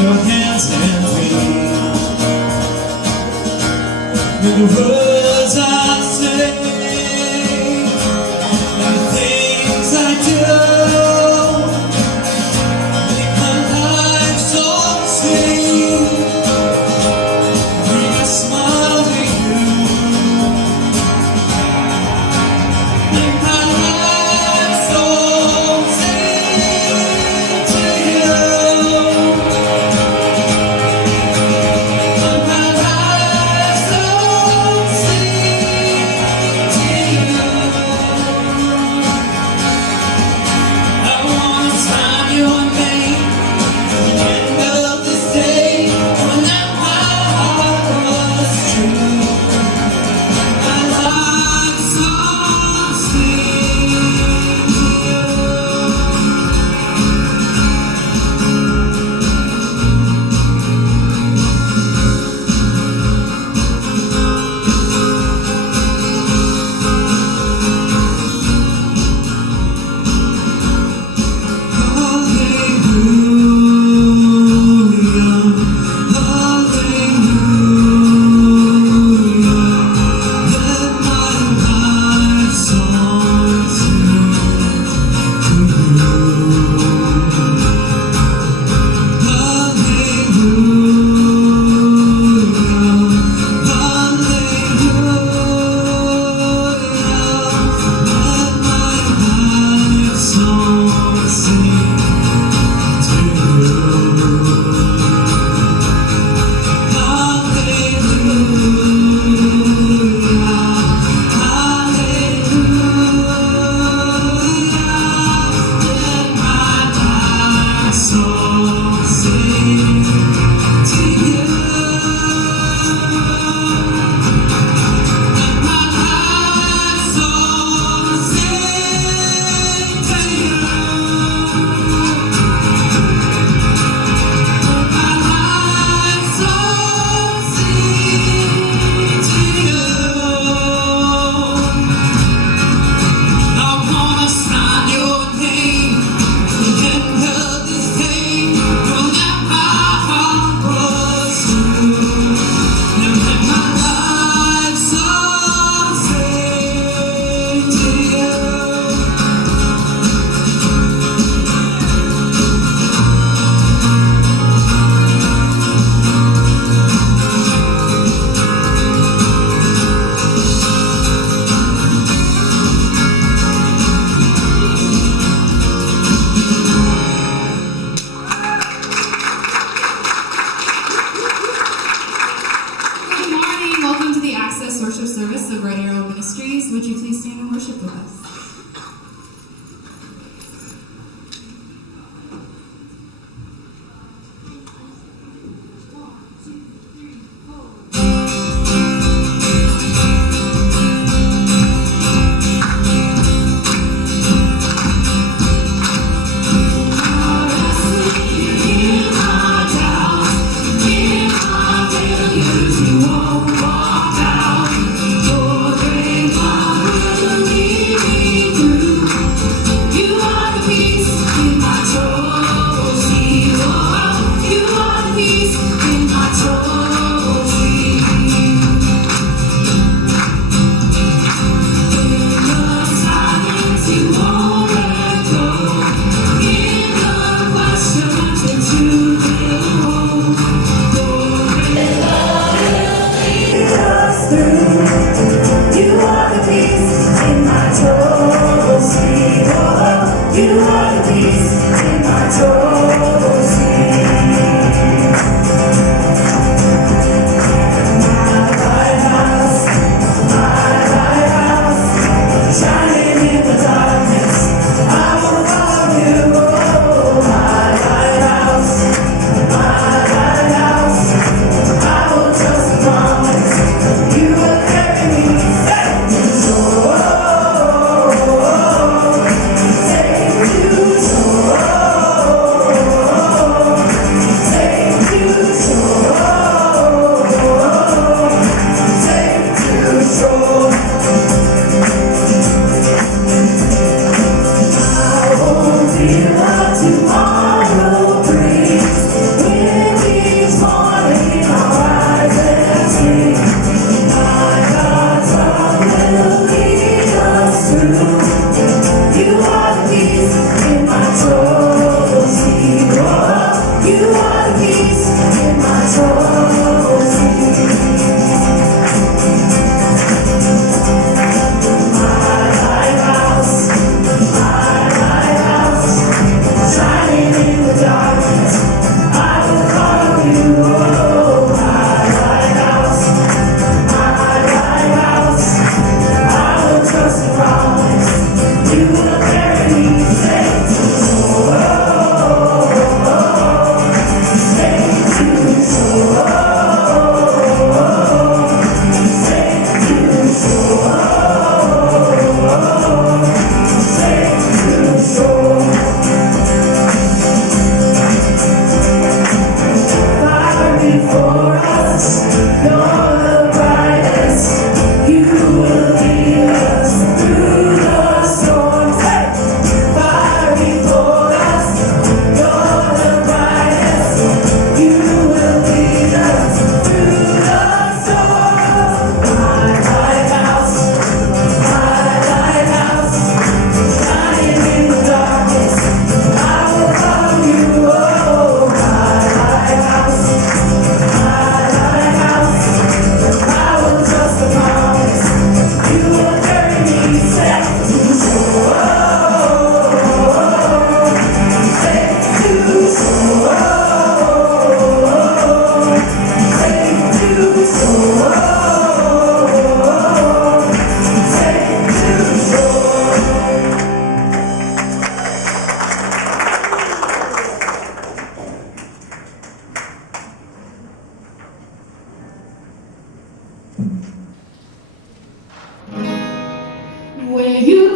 Your hands and feet. And the words I say, and the things I do, make my life so sweet. Bring a smile to you. Make my life so sweet to you. Make my life so sweet to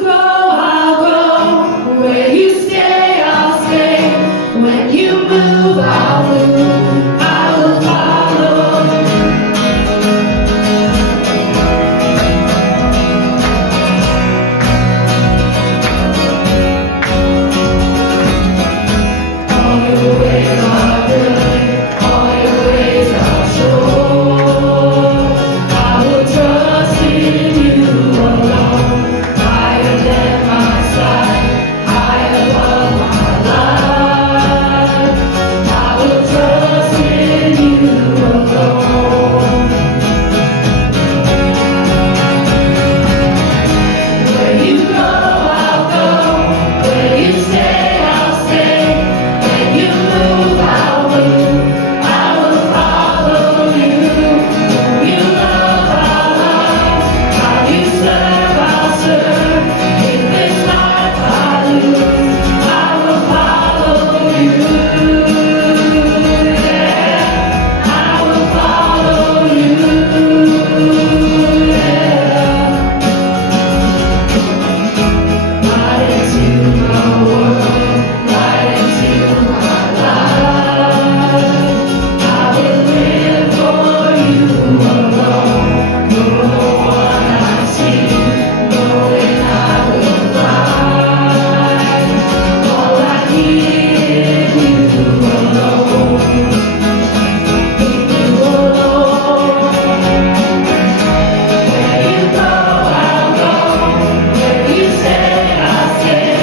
grow, I'll grow. Where you stay, I'll stay. When you move, I'll move. I will follow. All your ways are good. All your ways are sure. I will trust in you alone. Higher than my sight, high above my life. I will trust in you alone. Where you go, I'll go. Where you stay, I'll stay. When you move, I'll move. I will follow you. Who you love, I'll love. How you serve, I'll serve. In this life I lose, I will follow you. Yeah, I will follow you. Yeah. Right into my world, right into my life. I will live for you alone. You're the one I see, knowing I will find. All I need is you alone. You alone. Where you go, I'll go. Where you stay, I'll stay.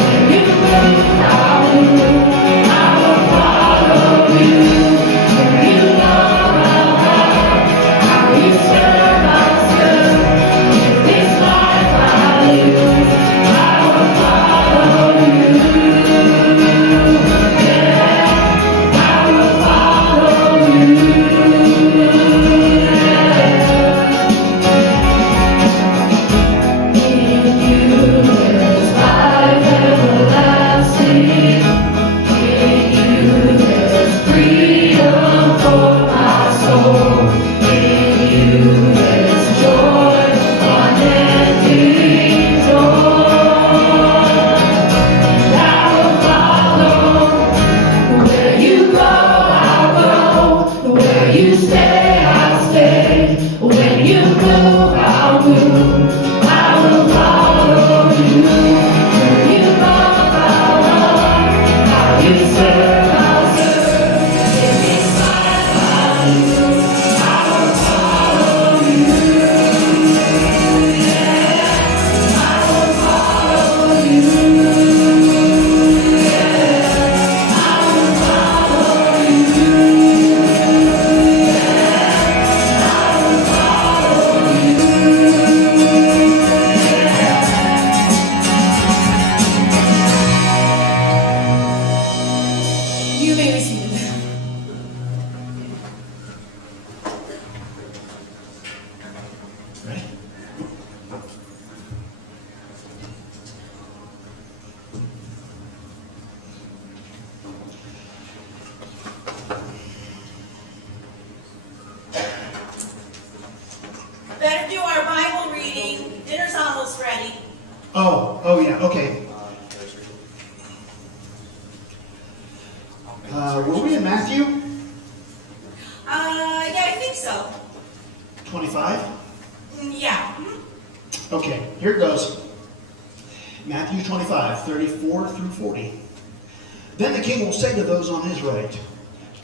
When you move, I'll move. I will follow you. Where you love, I'll love. How you serve, I'll serve. In this life I lose, I will follow you. Yeah, I will follow you. In you there's life everlasting. In you there's freedom for my soul. In you there's joy, unending joy. I will follow. Where you go, I'll go. Where you stay, I'll stay. When you move, I'll move. I will follow you. Where you love, I'll love. How you serve, I'll serve. In this life I lose, I will follow you. Yeah, I will follow you. Yeah, I will follow you. You may be seated. Ready? Better do our Bible reading. Dinner's almost ready. Oh yeah, okay. Were we in Matthew Yeah, I think so. 25? Yeah. Okay, here it goes. Matthew 25, 34 through 40. Then the king will say to those on his right,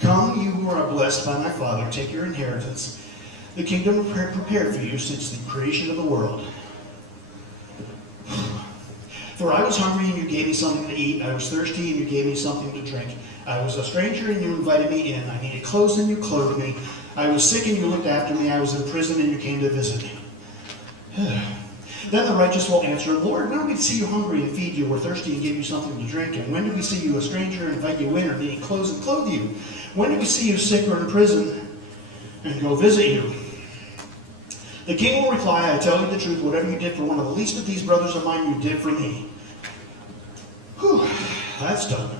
"Come, you who are blessed by my Father, take your inheritance, the kingdom prepared for you since the creation of the world. For I was hungry, and you gave me something to eat. I was thirsty, and you gave me something to drink. I was a stranger, and you invited me in. I needed clothes, and you clothed me. I was sick, and you looked after me. I was in prison, and you came to visit me." Then the righteous will answer, "Lord, when did we see you hungry and feed you, or thirsty and give you something to drink? And when did we see you a stranger and invite you in, or needing clothes and clothe you? When did we see you sick or in prison and go visit you?" The king will reply, "I tell you the truth, whatever you did for one of the least of these brothers of mine, you did for me." Whew, that's done.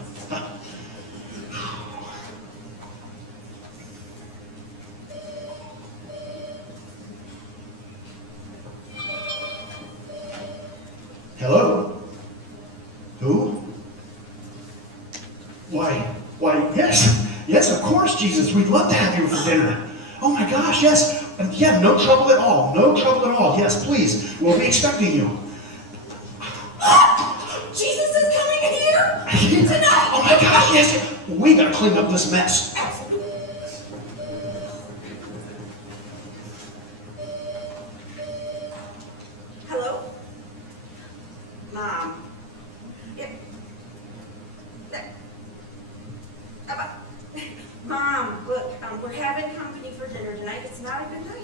Jesus, we'd love to have you for dinner. Oh my gosh, yes. Yeah, no trouble at all. No trouble at all. Yes, please. We'll be expecting you. Jesus is coming here tonight. Oh my gosh, yes. We gotta clean up this mess. Hello? Mom. Yeah. Mom, look, we're having company for dinner tonight. It's not a good night.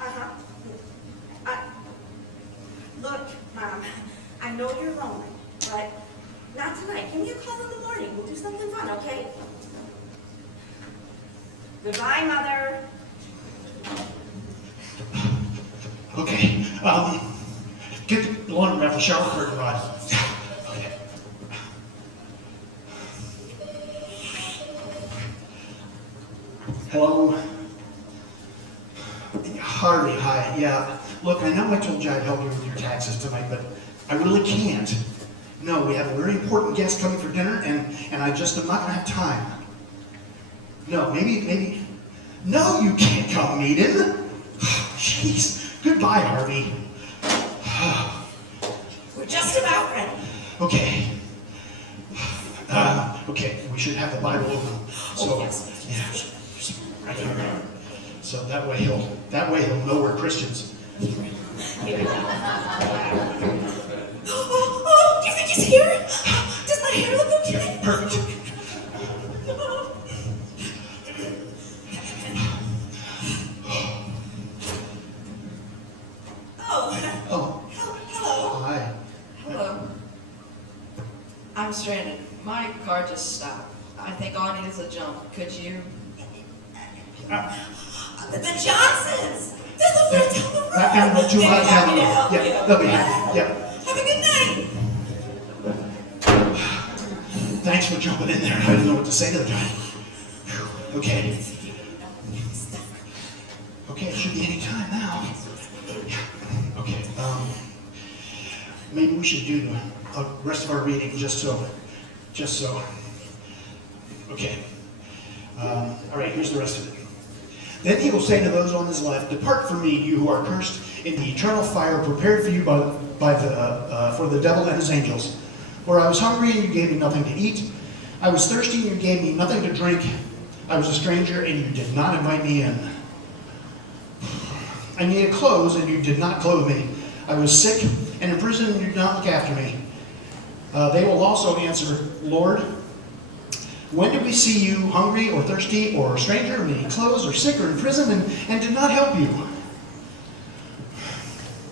Uh-huh. Look, Mom, I know you're lonely, but not tonight. Give me a call in the morning. We'll do something fun, okay? Goodbye, Mother. Okay. Get the laundry raffle shower curtain rod. Okay. Hello? Harvey, hi. Yeah. Look, I know I told you I'd help you with your taxes tonight, but I really can't. No, we have a very important guest coming for dinner, and I just am not going to have time. No, maybe. No, you can't come meet him. Jeez. Goodbye, Harvey. We're just about ready. Okay. Okay, we should have the Bible open. So, yes. yeah, right here. So that way he'll know we're Christians. Oh, do you think he's here? Does my hair look okay? Perfect. Oh, Hello. hi. Hello. I'm stranded. My car just stopped. I think all I need is a jump. Could you? The Johnsons. They're the ones down the road. Back down the 2 miles down the road. Help you. Yeah, they'll be happy. Yeah. Have a good night. Thanks for jumping in there. I didn't know what to say to the guy. Whew. Okay. Okay, it should be any time now. Yeah. Okay. Maybe we should do the rest of our reading just so. Okay. All right, here's the rest of it. Then he will say to those on his left, "Depart from me, you who are cursed, in the eternal fire prepared for you for the devil and his angels. For I was hungry, and you gave me nothing to eat. I was thirsty, and you gave me nothing to drink. I was a stranger, and you did not invite me in. I needed clothes, and you did not clothe me. I was sick and in prison, and you did not look after me." They will also answer, "Lord, when did we see you hungry or thirsty or a stranger, or needing clothes, or sick or in prison, and did not help you?"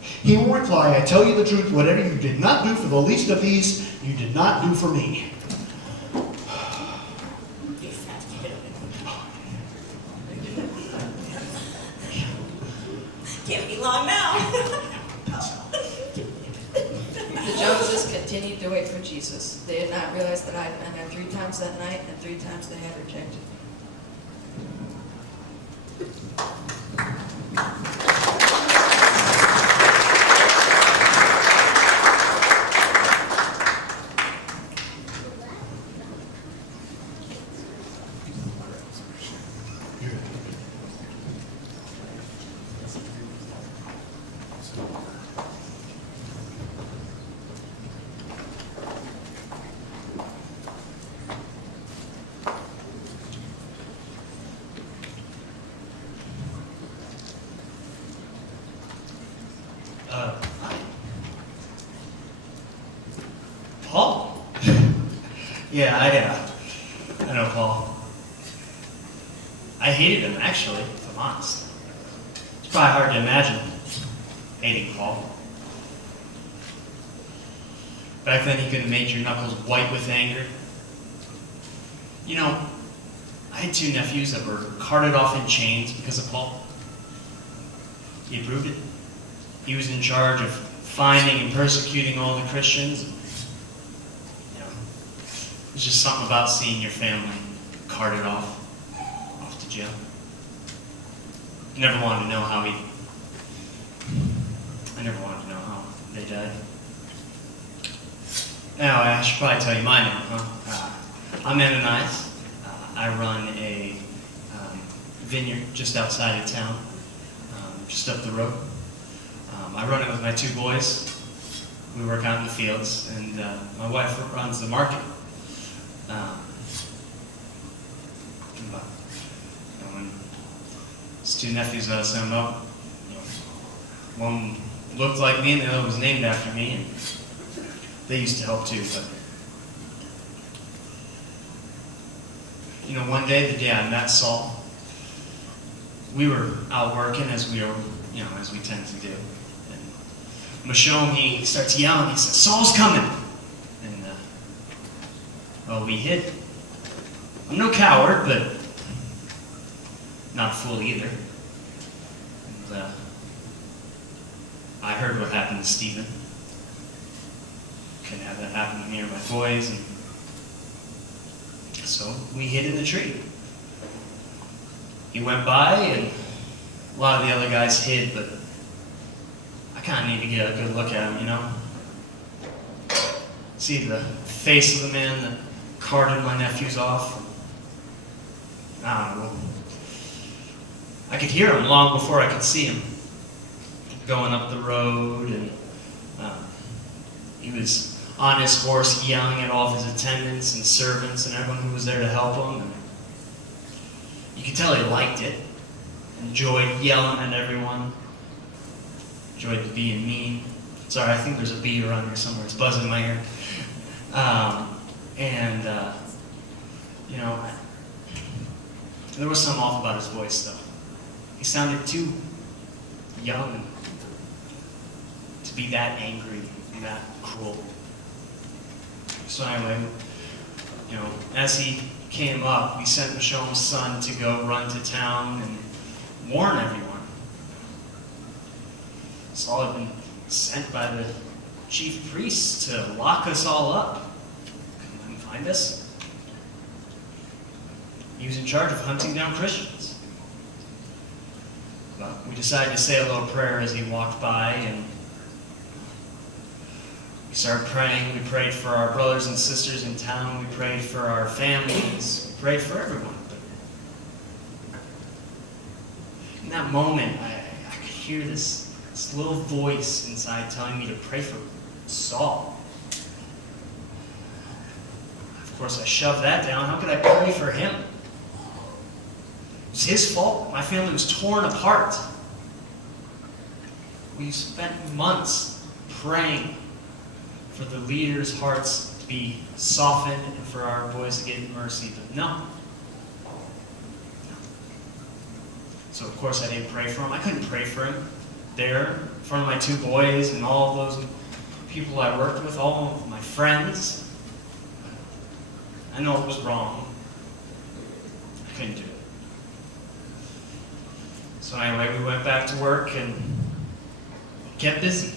He will reply, "I tell you the truth, whatever you did not do for the least of these, you did not do for me." Can't be long now. The Joneses continued to wait for Jesus. They had not realized that I had been there 3 times that night, and 3 times they had rejected. Paul? Yeah, I know Paul. I hated him, actually, if I'm honest. It's probably hard to imagine hating Paul. Back then, he could have made your knuckles white with anger. You know, I had 2 nephews that were carted off in chains because of Paul. He approved it. He was in charge of finding and persecuting all the Christians. You know, there's just something about seeing your family carted off to jail. I never wanted to know how they died. Now, I should probably tell you my name, huh? I'm Ananias. I run a vineyard just outside of town, just up the road. I run it with my two boys. We work out in the fields, and my wife runs the market. When these two nephews I was saying about, one looked like me and the other was named after me, and they used to help too. But one day, the day I met Saul, we were out working as we tend to do. And Michonne, he starts yelling. He says, "Saul's coming!" And well, we hid. I'm no coward, but not a fool either. And I heard what happened to Stephen. Couldn't have that happen to me or my boys, and so we hid in the tree. He went by, and a lot of the other guys hid, but I kind of need to get a good look at him, See the face of the man that carted my nephews off. I don't know. I could hear him long before I could see him going up the road, and he was on his horse yelling at all of his attendants and servants and everyone who was there to help him. And you could tell he liked it, enjoyed yelling at everyone, enjoyed being mean. Sorry, I think there's a bee around here somewhere. It's buzzing in my ear. There was something off about his voice, though. He sounded too young to be that angry and that cruel. So anyway, as he came up, we sent Michonne's son to go run to town and warn everyone. Saul had been sent by the chief priests to lock us all up. Couldn't let him find us. He was in charge of hunting down Christians. But we decided to say a little prayer as he walked by, and we started praying. We prayed for our brothers and sisters in town. We prayed for our families. We prayed for everyone. But in that moment, I could hear this little voice inside telling me to pray for Saul. Of course, I shoved that down. How could I pray for him? It was his fault. My family was torn apart. We spent months praying for the leaders' hearts to be softened and for our boys to get mercy, but no. So of course I didn't pray for him. I couldn't pray for him there in front of my two boys and all those people I worked with, all of my friends. I know it was wrong. I couldn't do it. So anyway, we went back to work and kept busy.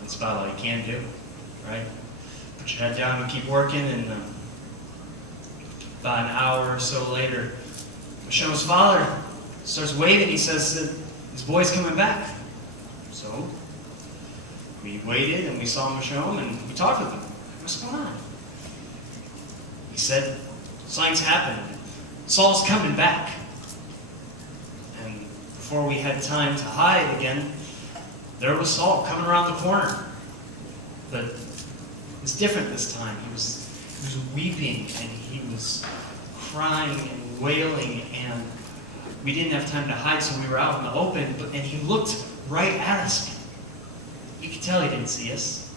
That's about all you can do, right? Put your head down and keep working, and about an hour or so later, Michonne's father starts waving. He says that his boy's coming back. So we waited, and we saw Michonne, and we talked with him. What's going on? He said, something's happened. Saul's coming back. And before we had time to hide again, there was Saul coming around the corner. But it was different this time. He was weeping, and he was crying and wailing, and we didn't have time to hide, so we were out in the open, and he looked right at us. You could tell he didn't see us.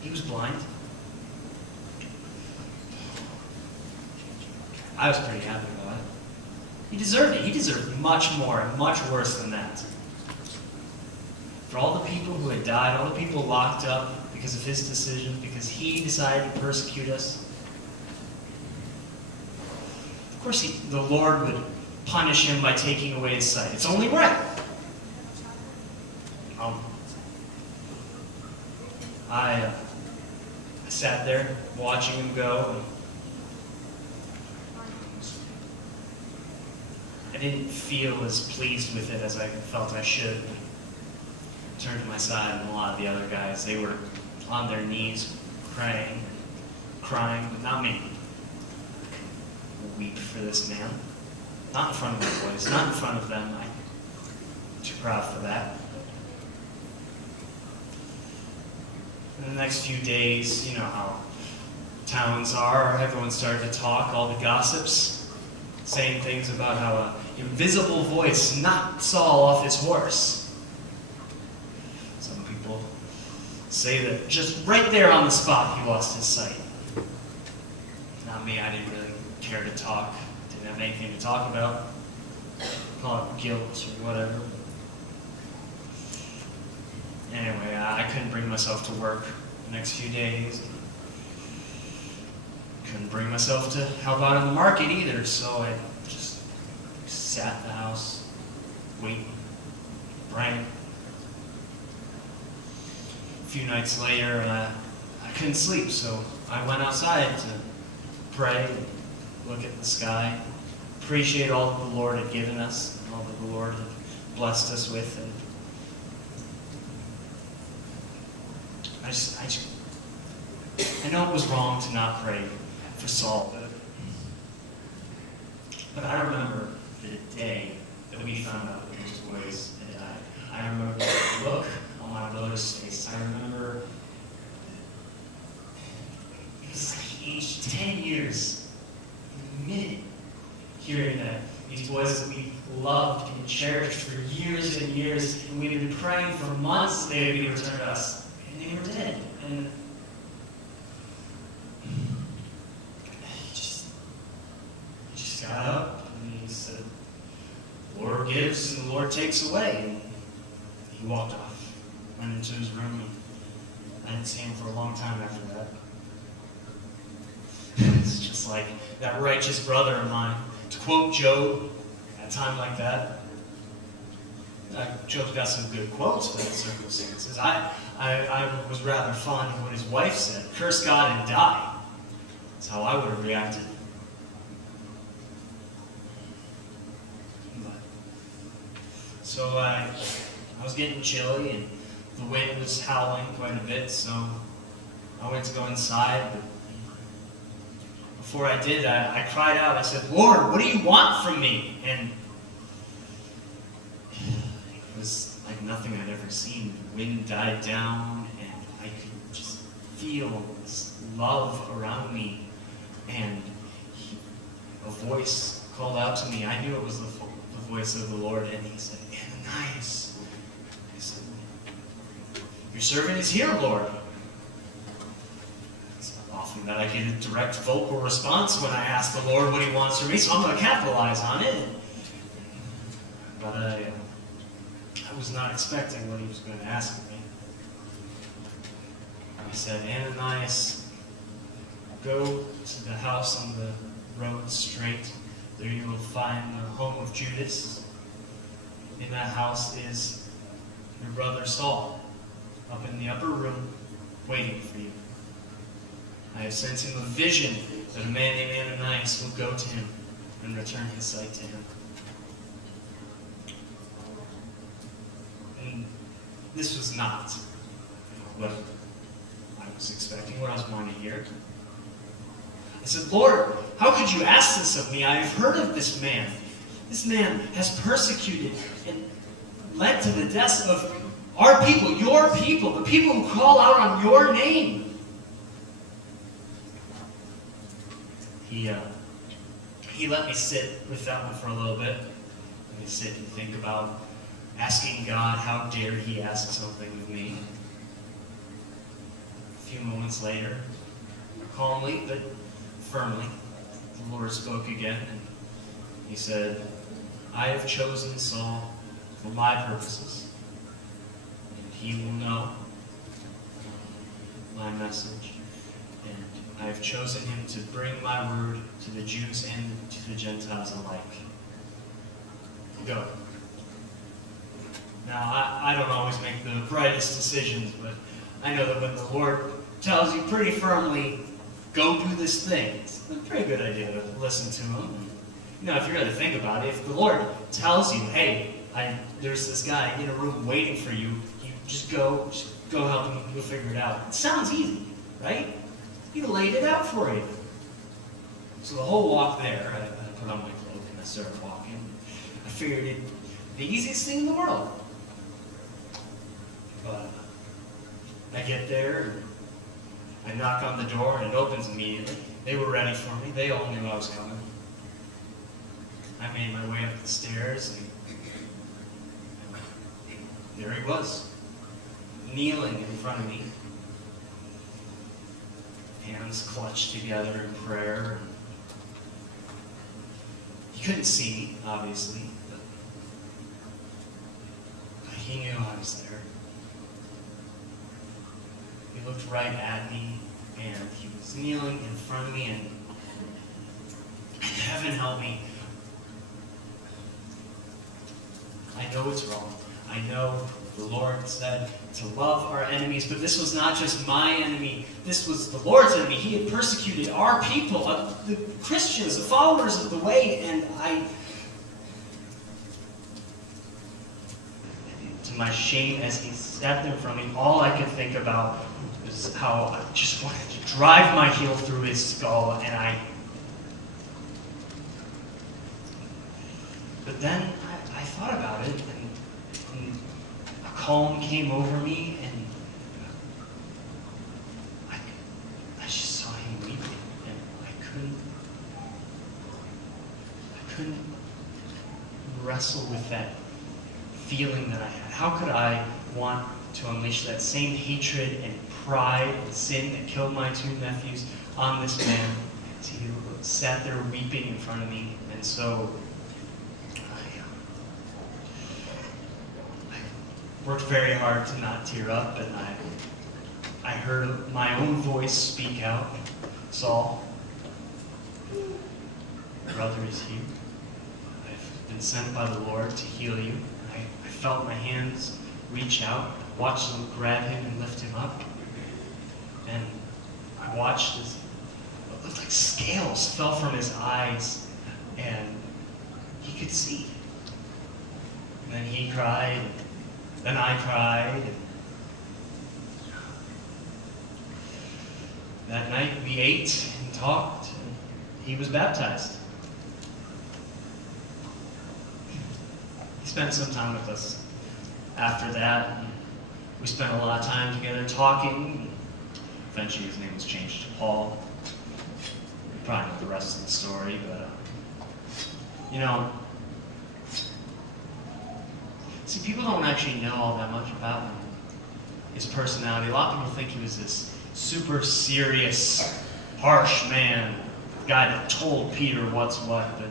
He was blind. I was pretty happy about it. He deserved it. He deserved much more and much worse than that. For all the people who had died, all the people locked up because of his decision, because he decided to persecute us. Of course, the Lord would punish him by taking away his sight. It's only right. I sat there watching him go, and I didn't feel as pleased with it as I felt I should. I turned to my side, and a lot of the other guys, they were on their knees praying, crying, but not me. Weep for this man. Not in front of my boys, not in front of them. I'm too proud for that. In the next few days, you know how towns are, everyone started to talk, all the gossips, saying things about how an invisible voice knocked Saul off his horse. Some people say that just right there on the spot he lost his sight. Not me, I didn't really care to talk, didn't have anything to talk about. Call it guilt or whatever. Anyway, I couldn't bring myself to work the next few days. Couldn't bring myself to help out in the market either, so I just sat in the house, waiting, praying. A few nights later, I couldn't sleep, so I went outside to pray, look at the sky, appreciate all that the Lord had given us, all that the Lord had blessed us with. And I know it was wrong to not pray for Saul, but I remember the day that we found out that his boys had died. I remember the look on my brother's face. I remember it was like aged 10 years, a minute, hearing that these boys that we loved and cherished for years and years, and we'd been praying for months that they would be returned to us. They were dead, and he just got up and he said, "The Lord gives and the Lord takes away." And he walked off, went into his room, and I didn't see him for a long time after that. It's just like that righteous brother of mine. To quote Job, at a time like that, Job's got some good quotes for the circumstances. I was rather fond of what his wife said. Curse God and die. That's how I would have reacted. So I was getting chilly and the wind was howling quite a bit, so I went to go inside. But before I did, I cried out. I said, "Lord, what do you want from me?" And it was like nothing I'd ever seen. The wind died down, and I could just feel this love around me. And a voice called out to me. I knew it was the voice of the Lord, and he said, "Ananias." I said, "Your servant is here, Lord." It's not often that I get a direct vocal response when I ask the Lord what he wants from me, so I'm going to capitalize on it. But I was not expecting what he was going to ask of me. He said, "Ananias, go to the house on the road straight. There you will find the home of Judas. In that house is your brother Saul, up in the upper room, waiting for you. I have sent him a vision that a man named Ananias will go to him and return his sight to him." And this was not what I was expecting, what I was wanting to hear. I said, "Lord, how could you ask this of me? I have heard of this man. This man has persecuted and led to the deaths of our people, your people, the people who call out on your name." He let me sit with that one for a little bit. Let me sit and think about asking God, how dare he ask something of me. A few moments later, calmly but firmly, the Lord spoke again, and he said, "I have chosen Saul for my purposes, and he will know my message, and I have chosen him to bring my word to the Jews and to the Gentiles alike. Go." Now, I don't always make the brightest decisions, but I know that when the Lord tells you pretty firmly, "Go do this thing," it's a pretty good idea to listen to him. You know, if you really think about it, if the Lord tells you, "Hey, there's this guy in a room waiting for you," you just go help him, you'll figure it out. It sounds easy, right? He laid it out for you. So the whole walk there, I put on my cloak and I started walking. I figured it'd be the easiest thing in the world. But I get there, and I knock on the door, and it opens immediately. They were ready for me. They all knew I was coming. I made my way up the stairs, and there he was, kneeling in front of me. Hands clutched together in prayer. He couldn't see me, obviously, but he knew I was there. He looked right at me, and he was kneeling in front of me, and heaven help me. I know it's wrong. I know the Lord said to love our enemies, but this was not just my enemy. This was the Lord's enemy. He had persecuted our people, the Christians, the followers of the way, and to my shame, as he sat there in front of me, all I could think about was how I just wanted to drive my heel through his skull, but then I thought about it, and a calm came over me, and I just saw him weeping, and I couldn't wrestle with that feeling that I had. How could I want to unleash that same hatred and pride and sin that killed my two nephews on this man? He sat there weeping in front of me, and so I worked very hard to not tear up, and I heard my own voice speak out, "Saul, your brother is here. I've been sent by the Lord to heal you." I felt my hands reach out, watched them grab him and lift him up, and I watched as what looked like scales fell from his eyes, and he could see. And then he cried, and then I cried. That night we ate and talked, and he was baptized. He spent some time with us after that. And we spent a lot of time together talking. Eventually his name was changed to Paul. You probably know the rest of the story, but see, people don't actually know all that much about him, his personality. A lot of people think he was this super serious, harsh man, the guy that told Peter what's what, but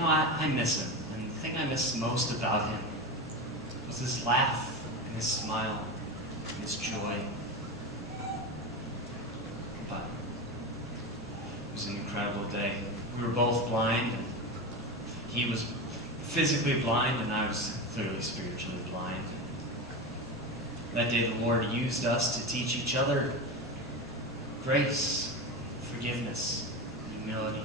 I miss him. And the thing I miss most about him was his laugh and his smile and his joy. But it was an incredible day. We were both blind, and he was physically blind, and I was clearly spiritually blind. That day the Lord used us to teach each other grace, forgiveness, humility.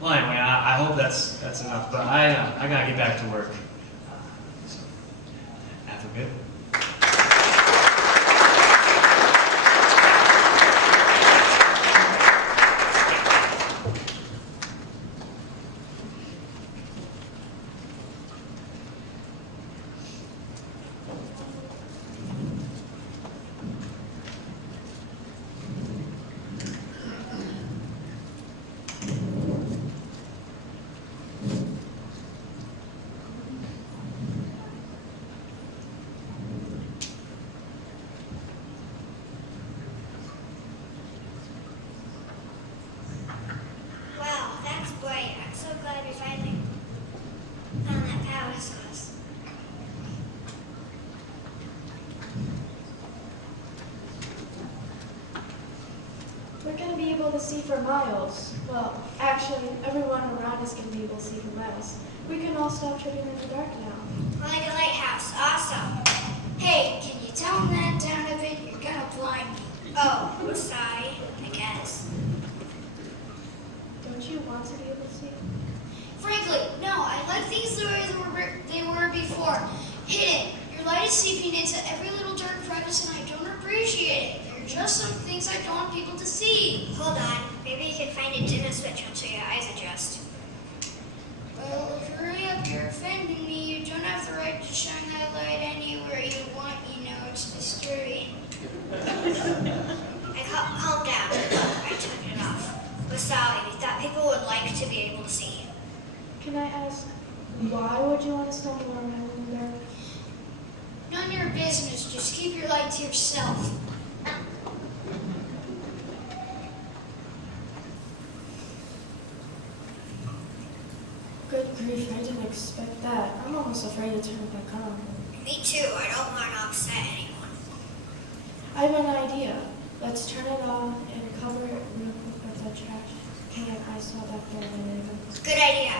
Well, anyway, I hope that's enough, but I gotta get back to work. So, have a good one. Wow, that's great. I'm so glad we finally found that power source. We're going to be able to see for miles. Well, actually, everyone around us can be able to see for miles. We can all stop tripping in the dark now. Like a lighthouse. Awesome. Hey, can you tone that down a bit? You're gonna blind me. Oh, sorry, I guess. Don't you want to be able to see? Frankly, no, I like things the way they were before. Hidden. Your light is seeping into every little dark crevice, and I don't appreciate it. They're dressed like things I don't want people to see. Hold on. Maybe you can find a dimmer switch until your eyes adjust. Well, hurry up, you're offending me. You don't have the right to shine that light anywhere you want, you know, it's disturbing. Calm down. I turned it off. We're sorry. We thought people would like to be able to see. Can I ask, why would you want to stumble around in the dark? None of your business. Just keep your light to yourself. Good grief, I didn't expect that. I'm almost afraid to turn it back on. Me too. I don't want to upset anyone. I have an idea. Let's turn it on and cover it real quick with the trash can I saw back there in the neighbor. Good idea.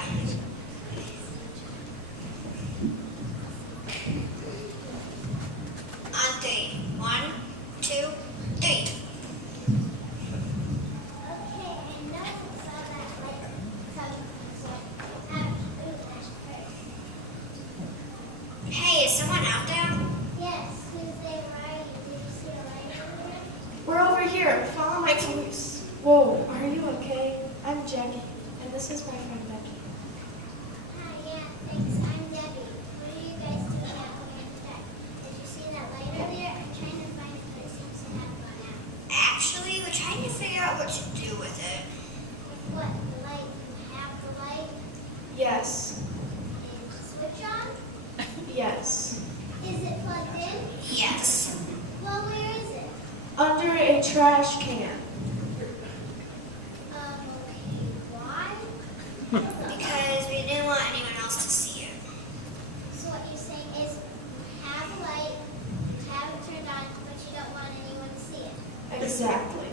On three. 1, 2, 3. Hey, is someone out there? Yes, who's there, Ryan? Did you see a light over there? We're over here. Follow my voice. Whoa, are you okay? I'm Jackie, and this is my friend Becky. Hi, yeah, thanks. I'm Debbie. What are you guys doing out here in the dark? Did you see that light earlier? I'm trying to find it, but it seems to have gone out. Actually, we're trying to figure out what to do with it. What, the light? You have the light? Yes, And switch on? yes. Is it plugged in? Yes. Well, where is it? Under a trash can. Okay, why? Because we didn't want anyone else to see it. So what you're saying is you have a light, you have it turned on, but you don't want anyone to see it. Exactly.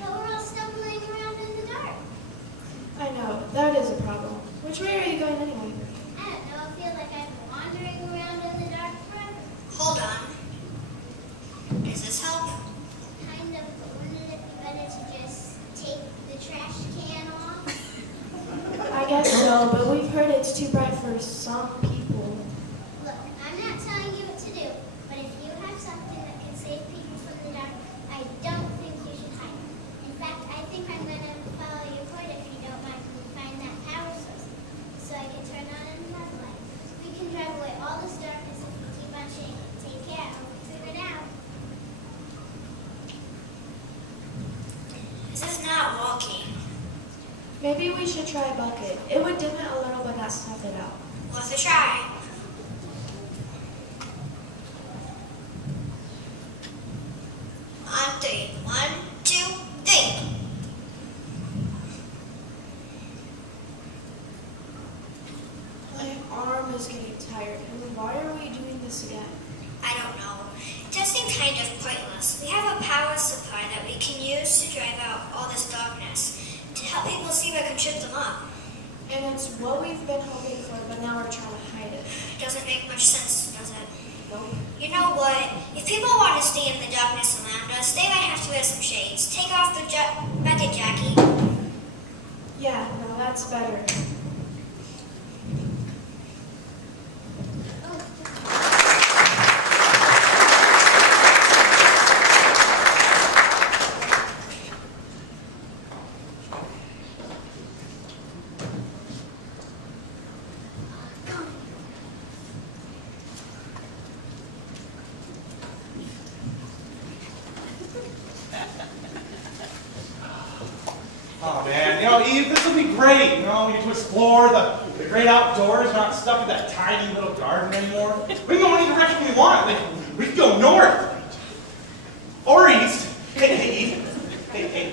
But we're all stumbling around in the dark. I know, that is a problem. Which way are you going anyway? I don't know, I feel like I'm wandering around in the dark forever. Hold on. Does this help? Kind of, but wouldn't it be better to just take the trash can off? I guess so, but we've heard it's too bright for some people. Look, I'm not telling you what to do, but if you have something that can save people from the dark, I don't think you should hide it. In fact, I think I'm going to follow your point if you don't mind when we find that power source, so I can turn on another light. We can drive away all this darkness if we keep on shaking. Take care, and we'll figure it out. This is not working. Maybe we should try a bucket. It would dim it a little but not snuff it out. Worth a try. On 3. 1, 2, 3. My arm is getting tired, and why are we doing this again? I don't know. It does seem kind of pointless. We have a power supply that we can use to drive out all this darkness, to help people see what can trip them up. And it's what we've been hoping for, but now we're trying to hide it. It doesn't make much sense, does it? Nope. You know what? If people want to stay in the darkness around us, they might have to wear some shades. Take off the bucket, Jackie. Yeah, no, that's better. Oh man, Eve, this will be great. We get to explore the great outdoors, not stuck in that tiny little garden anymore. We can go any direction we want. We can go north or east. Hey, Eve. Hey,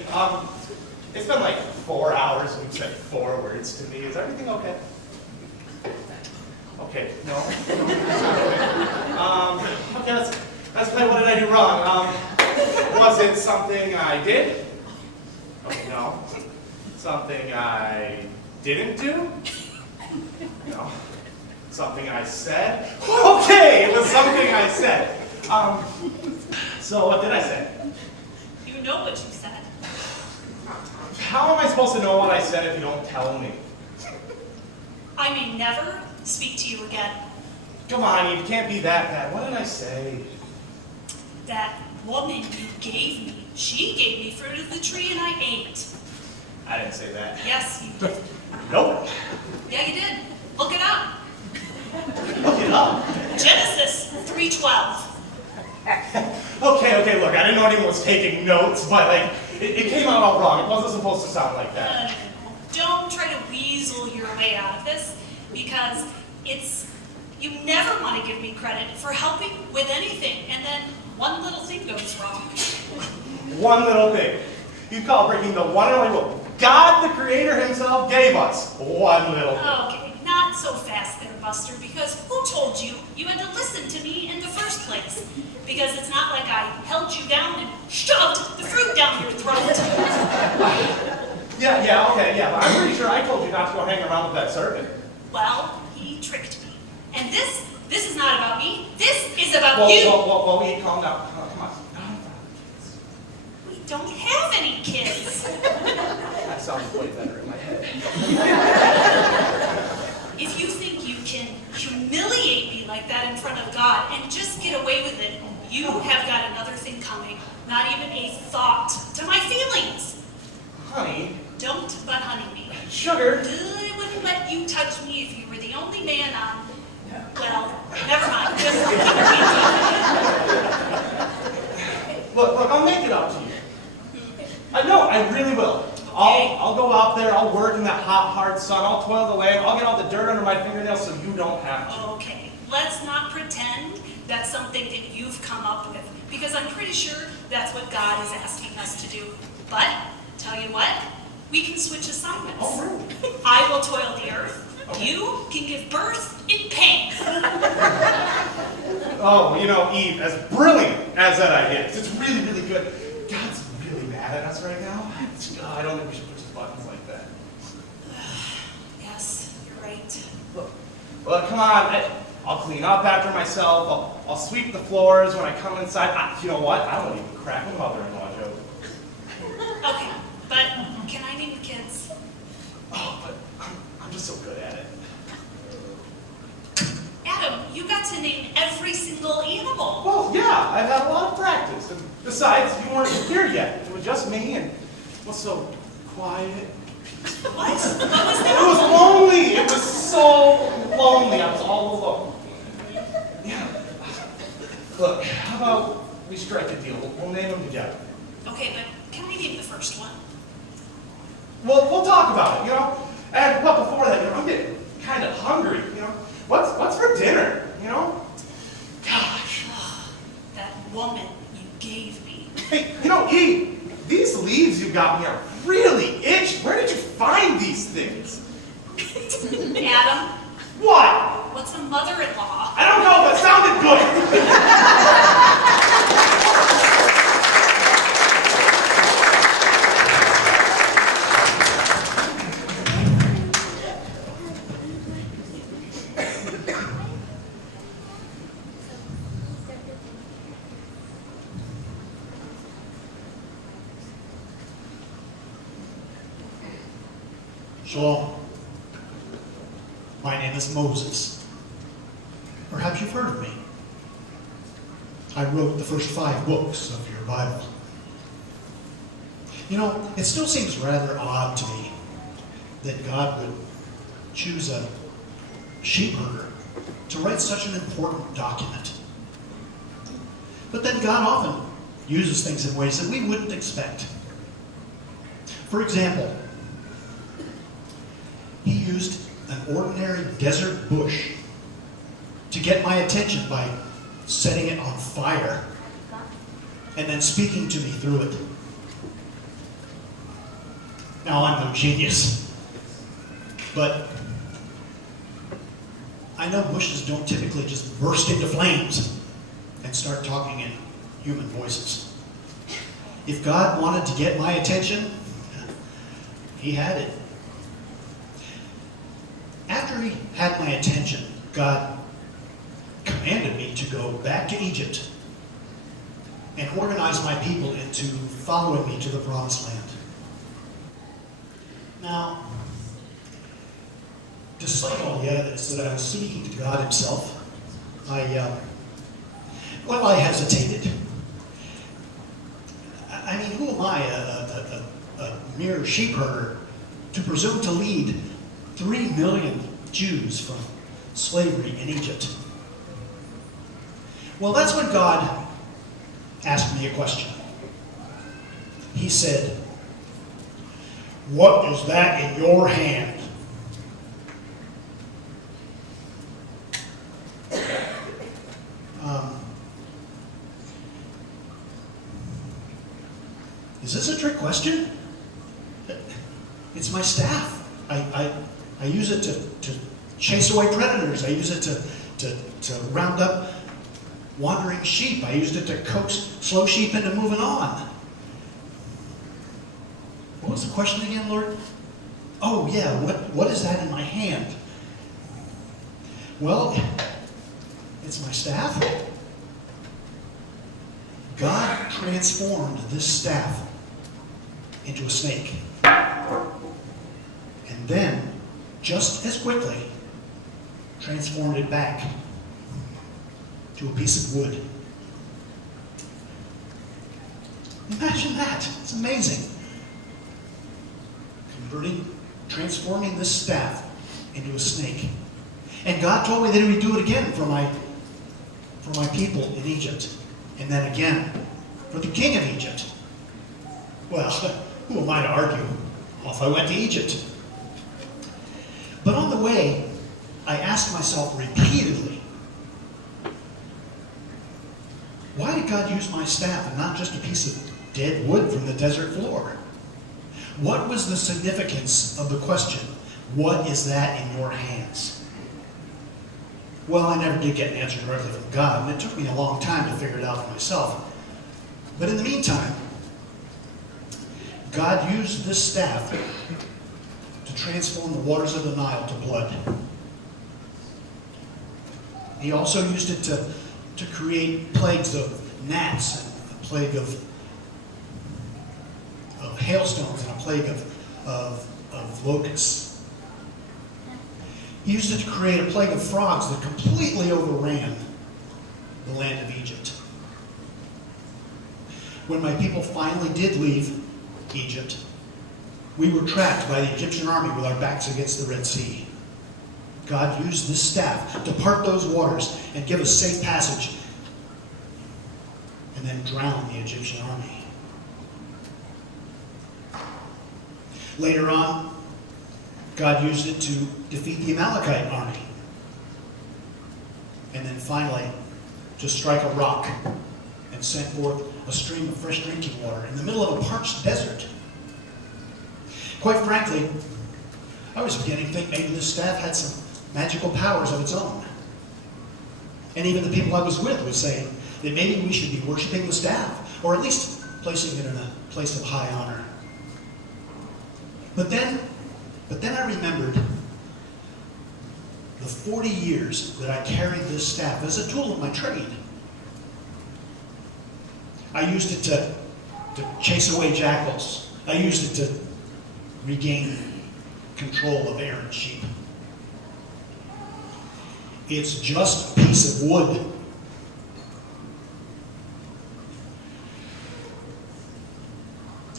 it's been like 4 hours and you've said 4 words to me. Is everything okay? Okay, no. Okay, let's play what did I do wrong. Was it something I did? Oh, no. Something I didn't do? No. Something I said? Okay, it was something I said. So what did I say? You know what you said. How am I supposed to know what I said if you don't tell me? I may never speak to you again. Come on, Eve, it can't be that bad. What did I say? That woman you gave me, she gave me fruit of the tree and I ate. I didn't say that. Yes, you did. Nope. Yeah, you did. Look it up. Look it up. Genesis 3:12. Okay, look, I didn't know anyone was taking notes, but like, it came out all wrong. It wasn't supposed to sound like that. Don't try to weasel your way out of this, because you never want to give me credit for helping with anything, and then one little thing goes wrong. One little thing. You call breaking the one and only rule God, the Creator Himself, gave us. One little thing. Okay, not so fast there, Buster, because who told you you had to listen to me in the first place? Because it's not like I held you down and shoved the fruit down your throat. Yeah, okay, but I'm pretty sure I told you not to go hang around with that serpent. Well, he tricked me. And this is not about me. This is about Whoa, you. whoa, calm down. Come on. We don't have any kids. That sounds way better in my head. If you think you can humiliate me like that in front of God and just get away with it, you have got another thing coming. Not even a thought to my feelings. Honey. Don't but honey me. Sugar. I wouldn't let you touch me if you were the only man on. Well, never mind. Just keep it PG. Look, I'll make it up to you. No, I really will. I'll go out there, I'll work in that hot, hard sun, I'll toil the land, I'll get all the dirt under my fingernails so you don't have to. Okay, let's not pretend that's something that you've come up with, because I'm pretty sure that's what God is asking us to do. But, tell you what, we can switch assignments. Oh, really? I will toil the earth. Okay. You can give birth in pain. Oh, Eve, as brilliant as that idea is, it's really, really good. God's really mad at us right now. I don't think we should push the buttons like that. Yes, you're right. Look, come on. I'll clean up after myself. I'll sweep the floors when I come inside. You know what? I don't even crack a mother-in-law joke. Okay, but can I name the kids? Oh, but I'm just so good at it. Adam, you got to name every single animal. Well, yeah, I've had a lot of practice. And besides, you weren't here yet. It was just me, and it was so quiet. What? What was that? It was lonely. It was so lonely. I was all alone. Yeah. Look, how about we strike a deal? We'll name them together. Okay, but can I name the first one? Well, we'll talk about it, And but before that, I'm getting kind of hungry, What's for dinner, Gosh. That woman you gave me. Hey, Eve, these leaves you got me are really itchy. Where did you find these things? Adam, What? what's a mother-in-law? I don't know, but it sounded good. Shalom. My name is Moses. Perhaps you've heard of me. I wrote the first 5 books of your Bible. It still seems rather odd to me that God would choose a sheep herder to write such an important document. But then God often uses things in ways that we wouldn't expect. For example, He used an ordinary desert bush to get my attention by setting it on fire and then speaking to me through it. Now, I'm no genius, but I know bushes don't typically just burst into flames and start talking in human voices. If God wanted to get my attention, He had it. After He had my attention, God commanded me to go back to Egypt and organize my people into following me to the Promised Land. Now, despite all the evidence that I was speaking to God Himself, I hesitated. I mean, who am I, a mere sheep herder, to presume to lead 3 million Jews from slavery in Egypt? Well, that's when God asked me a question. He said, "What is that in your hand?" Is this a trick question? It's my staff. I use it to chase away predators. I use it to round up wandering sheep. I used it to coax slow sheep into moving on. What was the question again, Lord? Oh, yeah, what is that in my hand? Well, it's my staff. God transformed this staff into a snake. And then, just as quickly, transformed it back to a piece of wood. Imagine that. It's amazing. Transforming this staff into a snake. And God told me that He would do it again for my people in Egypt. And then again for the king of Egypt. Well, who am I to argue? Off I went to Egypt. But on the way, I asked myself repeatedly, why did God use my staff and not just a piece of dead wood from the desert floor? What was the significance of the question, what is that in your hands? Well, I never did get an answer directly from God, and it took me a long time to figure it out for myself. But in the meantime, God used this staff to transform the waters of the Nile to blood. He also used it to create plagues of gnats, and a plague of hailstones, and a plague of locusts. He used it to create a plague of frogs that completely overran the land of Egypt. When my people finally did leave Egypt, we were trapped by the Egyptian army with our backs against the Red Sea. God used this staff to part those waters and give us safe passage, and then drown the Egyptian army. Later on, God used it to defeat the Amalekite army. And then finally, to strike a rock and send forth a stream of fresh drinking water in the middle of a parched desert. Quite frankly, I was beginning to think maybe this staff had some magical powers of its own. And even the people I was with were saying that maybe we should be worshiping the staff, or at least placing it in a place of high honor. But then I remembered the 40 years that I carried this staff as a tool of my trade. I used it to chase away jackals. I used it to regain control of errant sheep. It's just a piece of wood.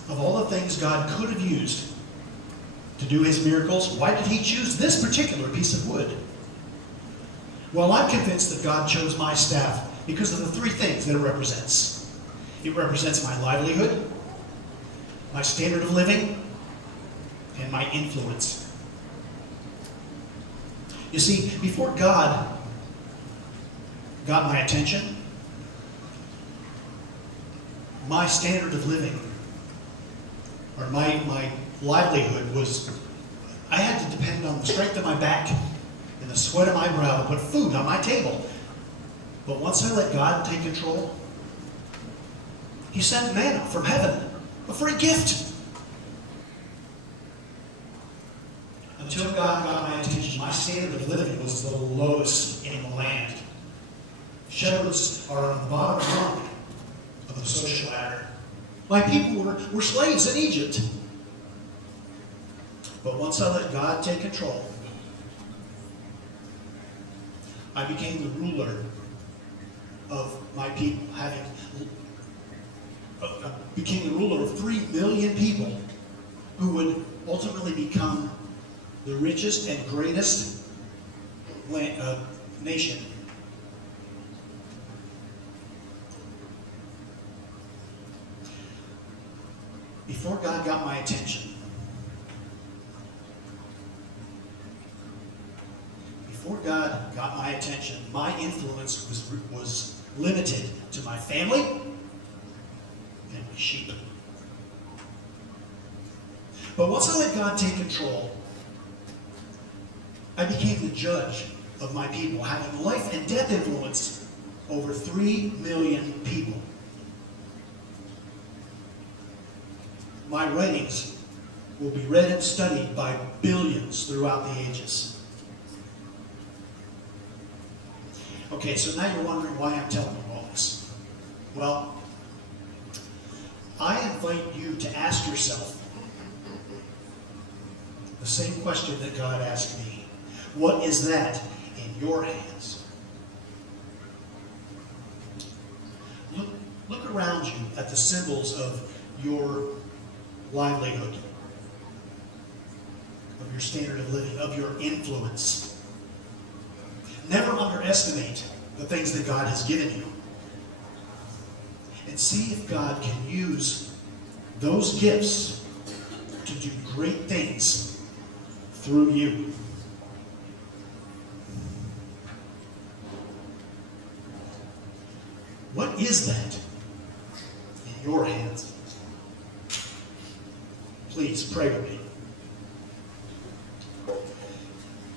Of all the things God could have used to do His miracles, why did He choose this particular piece of wood? Well, I'm convinced that God chose my staff because of the three things that it represents. It represents my livelihood, my standard of living, and my influence. You see, before God got my attention, my standard of living, or my livelihood was, I had to depend on the strength of my back and the sweat of my brow to put food on my table. But once I let God take control, He sent manna from heaven, a free gift. Until God got my attention, my standard of living was the lowest in the land. Shepherds are on the bottom rung of the social ladder. My people were slaves in Egypt. But once I let God take control, I became the ruler of my people, having became the ruler of 3 million people who would ultimately become the richest and greatest nation. Before God got my attention, my influence was limited to my family and my sheep. But once I let God take control, I became the judge of my people, having life and death influence over 3 million people. My writings will be read and studied by billions throughout the ages. Okay, so now you're wondering why I'm telling you all this. Well, I invite you to ask yourself the same question that God asked me. What is that in your hands? Look around you at the symbols of your livelihood, of your standard of living, of your influence. Never underestimate the things that God has given you. And see if God can use those gifts to do great things through you. What is that in your hands? Please pray with me.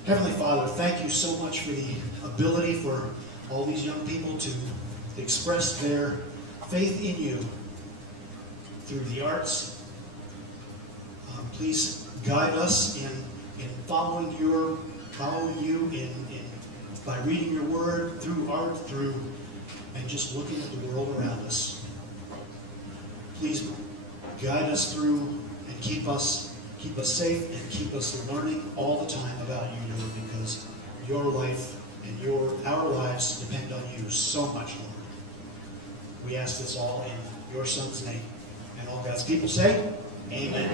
Heavenly Father, thank you so much for the ability for all these young people to express their faith in you through the arts. Please guide us in following you by reading your word, through art, and just looking at the world around us. Please guide us through and keep us safe and keep us learning all the time about you, Lord, because your life and our lives depend on you so much, Lord. We ask this all in your Son's name. And all God's people say, Amen.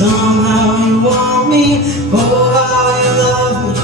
Somehow you want me, oh how you love me,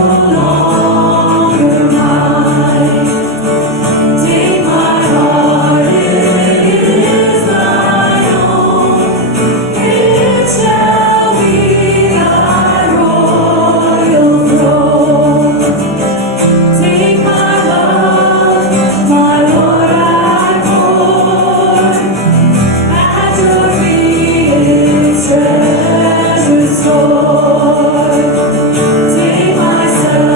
longer mine. Take my heart, it is thine own. It shall be thy royal throne. Take my love, my Lord, I pour at your feet, its treasure stored. Take myself.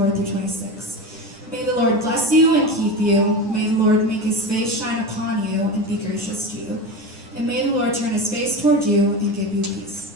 24 through 26. May the Lord bless you and keep you. May the Lord make his face shine upon you and be gracious to you. And may the Lord turn his face toward you and give you peace.